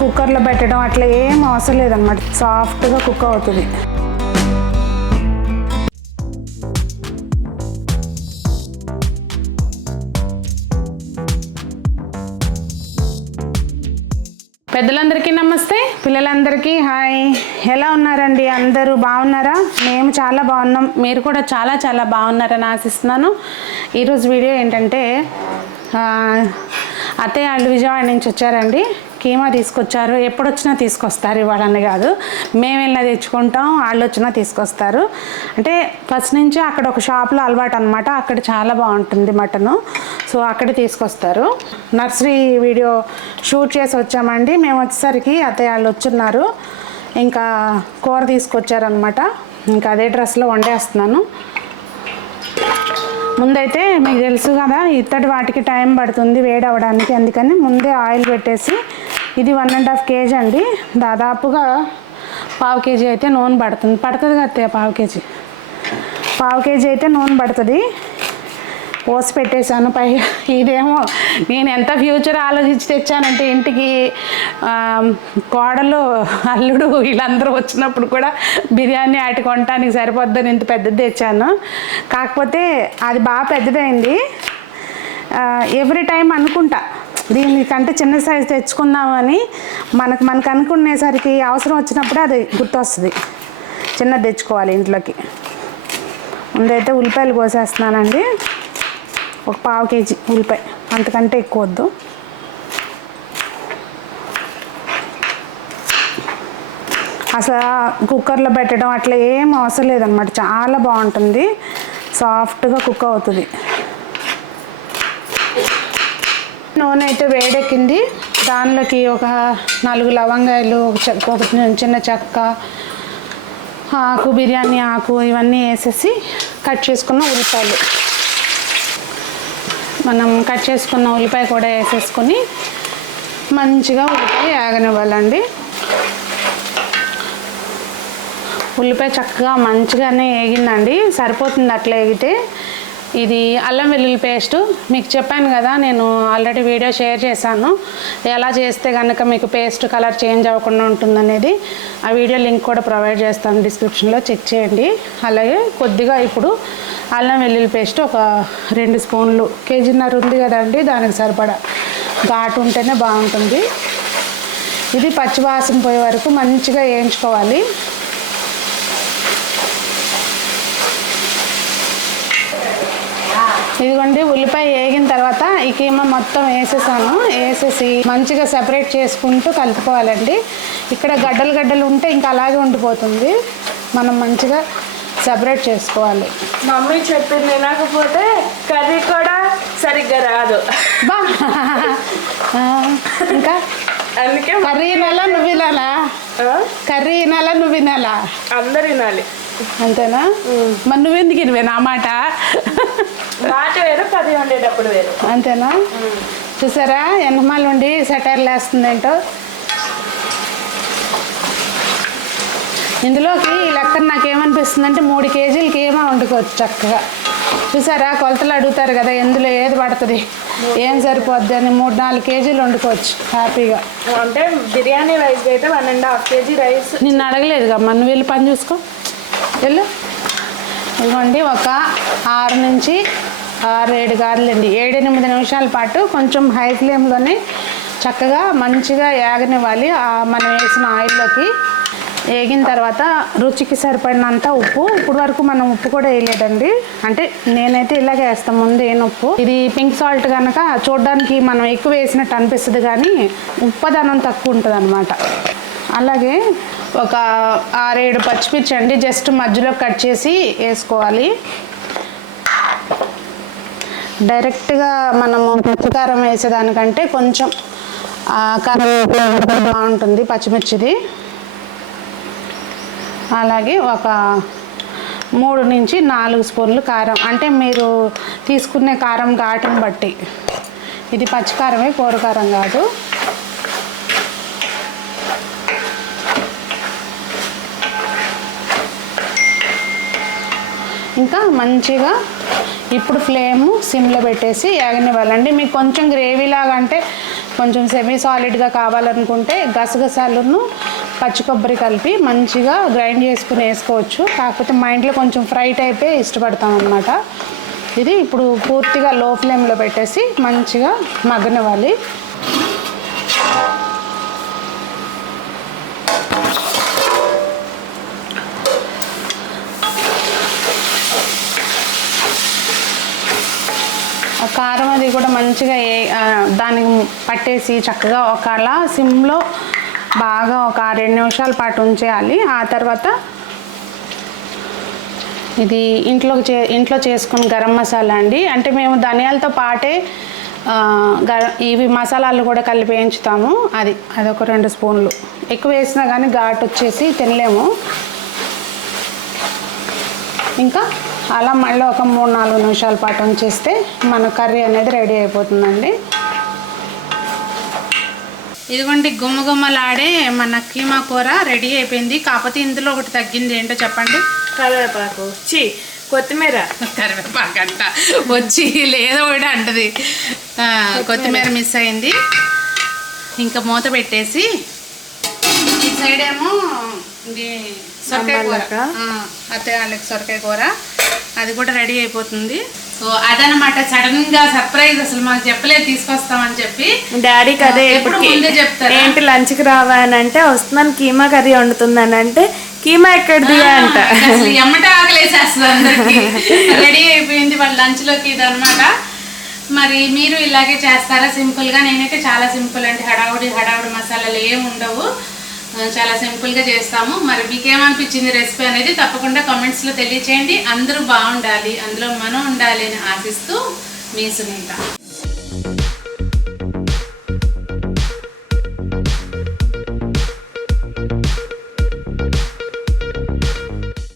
కుక్కర్లో పెట్టడం అట్లా ఏం అవసరం లేదన్నమాట. సాఫ్ట్గా కుక్ అవుతుంది. పెద్దలందరికీ నమస్తే. పిల్లలందరికీ హాయ్. ఎలా ఉన్నారండి? అందరూ బాగున్నారా? మేము చాలా బాగున్నాం. మీరు కూడా చాలా చాలా బాగున్నారని ఆశిస్తున్నాను. ఈరోజు వీడియో ఏంటంటే అత్తయ్య వాళ్ళు విజయవాడ నుంచి వచ్చారండి. కీమా తీసుకొచ్చారు? ఎప్పుడు వచ్చినా తీసుకొస్తారు ఇవాళని కాదు. మేము వెళ్ళినా తెచ్చుకుంటాం వాళ్ళు వచ్చినా తీసుకొస్తారు. అంటే ఫస్ట్ నుంచి అక్కడ ఒక షాప్లో అలవాటు అనమాట అక్కడ చాలా బాగుంటుంది మటను. సో అక్కడే తీసుకొస్తారు. నర్సరీ వీడియో షూట్ చేసి వచ్చామండి. మేము వచ్చేసరికి అత్తయ్య వాళ్ళు వచ్చున్నారు. ఇంకా కూర తీసుకొచ్చారనమాట ఇంకా అదే డ్రెస్లో వండేస్తున్నాను. ముందైతే మీకు తెలుసు కదా ఇత్తడి వాటికి టైం పడుతుంది వేడి అవ్వడానికి అందుకని ముందే ఆయిల్ పెట్టేసి ఇది వన్ అండ్ హాఫ్ కేజీ అండి. దాదాపుగా పావు కేజీ అయితే నూనె పడుతుంది. పడుతుంది కదా పావు కేజీ? పావు కేజీ అయితే నూనె పడుతుంది. పోసి పెట్టేశాను పై ఇదేమో నేను ఎంత ఫ్యూచర్ ఆలోచించి తెచ్చానంటే ఇంటికి కోడలు అల్లుడు వీళ్ళందరూ వచ్చినప్పుడు కూడా బిర్యానీ ఆటి కొనటానికి సరిపోద్దని ఇంత పెద్దది తెచ్చాను. కాకపోతే అది బాగా పెద్దదైంది. ఎవ్రీ టైం అనుకుంటా. దీనికంటే చిన్న సైజు తెచ్చుకుందామని మనకు మనకు అనుకునేసరికి అవసరం వచ్చినప్పుడే అది గుర్తొస్తుంది. చిన్నది తెచ్చుకోవాలి ఇంట్లోకి. ముందైతే ఉల్లిపాయలు కోసేస్తున్నానండి. ఒక పావు కేజీ ఉల్లిపాయ. అంతకంటే ఎక్కువ వద్దు. అసలు కుక్కర్లో పెట్టడం అట్లా ఏం అవసరం లేదన్నమాట. చాలా బాగుంటుంది. సాఫ్ట్గా కుక్ అవుతుంది. నూనె అయితే వేడెక్కింది. దానిలోకి ఒక నాలుగు లవంగాయలు ఒక చెక్క చిన్న చెక్క ఆకు బిర్యానీ ఆకు ఇవన్నీ వేసేసి కట్ చేసుకున్న ఉల్లిపాయలు. మనం కట్ చేసుకున్న ఉల్లిపాయ కూడా వేసేసుకొని మంచిగా ఉల్లిపాయ వేగనివ్వాలండి ఉల్లిపాయ చక్కగా మంచిగానే వేగిందండి సరిపోతుంది అట్లా వేగితే ఇది అల్లం వెల్లుల్లి పేస్ట్. మీకు చెప్పాను కదా నేను ఆల్రెడీ వీడియో షేర్ చేశాను. ఎలా చేస్తే కనుక మీకు పేస్ట్ కలర్ చేంజ్ అవ్వకుండా ఉంటుందనేది ఆ వీడియో లింక్ కూడా ప్రొవైడ్ చేస్తాను డిస్క్రిప్షన్లో చెక్ చేయండి. అలాగే కొద్దిగా ఇప్పుడు అల్లం వెల్లుల్లి పేస్ట్ ఒక రెండు స్పూన్లు. కేజీన్నర ఉంది కదండి దానికి సరిపడా. ఘాటు ఉంటేనే బాగుంటుంది. ఇది పచ్చివాసన పోయే వరకు మంచిగా వేయించుకోవాలి. ఇదిగోండి ఉల్లిపాయ వేగిన తర్వాత ఈ కీమా మొత్తం వేసేసాను. వేసేసి మంచిగా సెపరేట్ చేసుకుంటూ కలుపుకోవాలండి. ఇక్కడ గడ్డలు గడ్డలు ఉంటే ఇంకా అలాగే ఉండిపోతుంది. మనం మంచిగా సెపరేట్ చేసుకోవాలి. మమ్మీ చెప్పింది వినకపోతే కర్రీ కూడా సరిగ్గా రాదు. బా. ఇంకా అందుకే కర్రీ వినాలా నువ్వు వినాలా? కర్రీ వినాలా నువ్వు వినాలా? అందరు వినాలి. అంతేనా? మరి నువ్వెందుకు వినివే నా మాట? మాట వేరు వేరు. అంతేనా? చూసారా? ఎనమాల నుండి సెటైర్లు వేస్తుందేంటో? ఇందులోకి ఈ లెక్కన నాకు ఏమనిపిస్తుంది అంటే మూడు కేజీలకి ఏమో వండుకోవచ్చు చక్కగా. చూసారా? కొలతలు అడుగుతారు కదా ఎందులో ఏది పడుతుంది? ఏం సరిపోద్ది అని మూడు నాలుగు కేజీలు వండుకోవచ్చు హ్యాపీగా. అంటే బిర్యానీ రైస్ అయితే one and half KG rice. నిన్ను అడగలేదు అమ్మ నువ్వు వెళ్ళి పని చూసుకో. వెళ్ళు. ఇదిగోండి ఒక ఆరు నుంచి ఆరు ఏడు గారులండి. ఏడు ఎనిమిది నిమిషాల పాటు కొంచెం హై ఫ్లేమ్లోనే చక్కగా మంచిగా ఏగనివ్వాలి. మనం వేసిన ఆయిల్లోకి వేగిన తర్వాత రుచికి సరిపడినంత ఉప్పు. ఇప్పుడు వరకు మనం ఉప్పు కూడా వేయలేదండి. అంటే నేనైతే ఇలాగే వేస్తాను ముందు ఏం ఉప్పు. ఇది పింక్ సాల్ట్ కనుక చూడడానికి మనం ఎక్కువ వేసినట్టు అనిపిస్తుంది కానీ ఉప్పదనం తక్కువ ఉంటుంది అలాగే ఒక ఆరేడు పచ్చిమిర్చి అండి జస్ట్ మధ్యలో కట్ చేసి వేసుకోవాలి. డైరెక్ట్గా మనము పచ్చికారం వేసేదానికంటే కొంచెం కారం బాగుంటుంది పచ్చిమిర్చిది. అలాగే ఒక మూడు నుంచి నాలుగు స్పూన్లు కారం అంటే మీరు తీసుకునే కారం ఘాటుని బట్టి. ఇది పచ్చికారమే కూరకారం కాదు. ఇంకా మంచిగా ఇప్పుడు ఫ్లేమ్ సిమ్లో పెట్టేసి యాగనివ్వాలండి. మీకు కొంచెం గ్రేవీ లాగా అంటే కొంచెం సెమీ సాలిడ్గా కావాలనుకుంటే గసగసాలను పచ్చి కొబ్బరి కలిపి మంచిగా గ్రైండ్ చేసుకుని వేసుకోవచ్చు. కాకపోతే మా ఇంట్లో కొంచెం ఫ్రై టైపే ఇష్టపడతాం అనమాట ఇది ఇప్పుడు పూర్తిగా లో ఫ్లేమ్లో పెట్టేసి మంచిగా మగ్గనివ్వాలి ఆ కారం అది కూడా మంచిగా ఏ దాన్ని దానికి పట్టేసి చక్కగా ఒక అలా సిమ్లో బాగా ఒక రెండు నిమిషాల పాటు ఉంచేయాలి. ఆ తర్వాత ఇది ఇంట్లో చే ఇంట్లో చేసుకున్న గరం మసాలా అండి. అంటే మేము ధనియాలతో పాటే గర ఇవి మసాలాలు కూడా కలిపి వేయించుతాము. అది అదొక రెండు స్పూన్లు. ఎక్కువ వేసినా కానీ ఘాటు వచ్చేసి తినలేము. ఇంకా అలా మళ్ళీ ఒక మూడు నాలుగు నిమిషాల పాటు ఉంచేస్తే మన కర్రీ అనేది రెడీ అయిపోతుందండి. ఇదిగోండి గుమ్మగుమ్మలాడే మన కీమా కూర రెడీ అయిపోయింది. కాకపోతే ఇందులో ఒకటి తగ్గింది ఏంటో చెప్పండి. కరివేపాకు. చి కొత్తిమీర. కరివేపాకు అంట వచ్చి లేదో ఒకటి అంటది. ఆ, కొత్తిమీర మిస్ అయింది. ఇంకా మూత పెట్టేసి ఈ సైడ్ ఏమో ఇది సొరకాయ కూర. అత్తయ్య వాళ్ళకి సొరకాయ కూర. అది కూడా రెడీ అయిపోతుంది. సో అదనమాట సడన్గా సర్ప్రైజ్ అసలు మాకు చెప్పలేదు తీసుకొస్తామని చెప్పి. డాడీకి అదే ఎప్పుడు ముందే చెప్తారా? ఏంటి లంచ్కి రావా అని అంటే వస్తున్నాను కీమా కర్రీ వండుతుందని అంటే కీమా ఎక్కడిది అంట. అసలు ఎమ్మట ఆకలేసేస్తుంది రెడీ అయిపోయింది వాళ్ళ లంచ్లోకి ఇది అనమాట మరి మీరు ఇలాగే చేస్తారా? సింపుల్గా నేనైతే చాలా సింపుల్ అంటే హడావుడి హడావుడి మసాలాలు ఏమి ఉండవు. చాలా సింపుల్గా చేస్తాము. మరి మీకు ఏమనిపించింది రెసిపీ అనేది తప్పకుండా కామెంట్స్లో తెలియచేయండి. అందరూ బాగుండాలి. అందులో మనం ఉండాలి అని ఆశిస్తూ మీ సునీత.